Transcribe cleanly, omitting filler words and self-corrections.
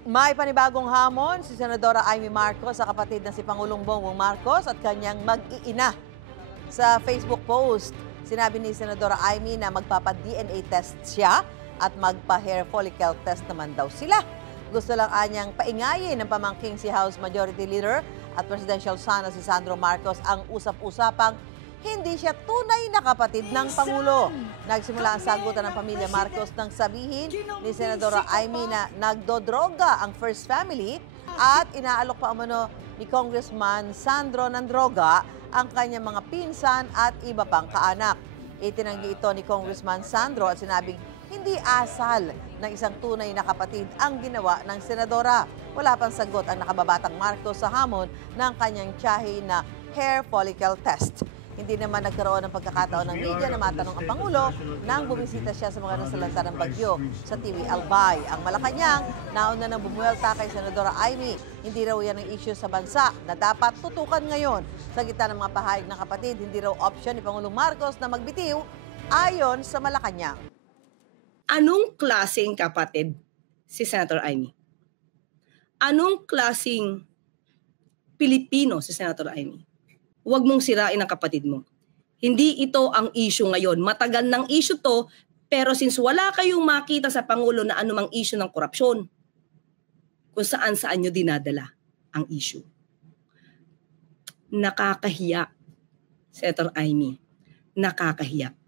May panibagong hamon si Senadora Amy Marcos sa kapatid na si Pangulong Bongbong Marcos at kanyang mag-iina. Sa Facebook post, sinabi ni Senadora Amy na magpapa-DNA test siya at magpa-hair follicle test naman daw sila. Gusto lang anyang paingayin ng pamangking si House Majority Leader at Presidential son na si Sandro Marcos ang usap-usapang hindi siya tunay na kapatid ng Pangulo. Nagsimula ang sagutan ng pamilya Marcos nang sabihin ni Senadora Amy na nagdodroga ang First Family at inaalok pa umano ni Congressman Sandro ng droga ang kanyang mga pinsan at iba pang kaanak. Itinanggi ito ni Congressman Sandro at sinabing hindi asal ng isang tunay na kapatid ang ginawa ng senadora. Wala pang sagot ang nakababatang Marcos sa hamon ng kanyang tiyahin na hair follicle test. Hindi naman nagkaroon ng pagkakataon ng media na matanong ang Pangulo nang bumisita siya sa mga nasalanta ng bagyo sa TV Albay. Ang Malacanang, nauna nang bumuelta kay Senadora Amy. Hindi raw yan ang issue sa bansa na dapat tutukan ngayon. Sa gitna ng mga pahayag ng kapatid, hindi raw option ni Pangulong Marcos na magbitiw ayon sa Malacanang. Anong klaseng kapatid si Senator Amy? Anong klaseng Pilipino si Senator Amy? Huwag mong sirain ang kapatid mo. Hindi ito ang issue ngayon. Matagal ng issue to, pero since wala kayong makita sa Pangulo na anumang issue ng korupsyon, kung saan-saan nyo dinadala ang issue. Nakakahiya, Senator Amy. Nakakahiya.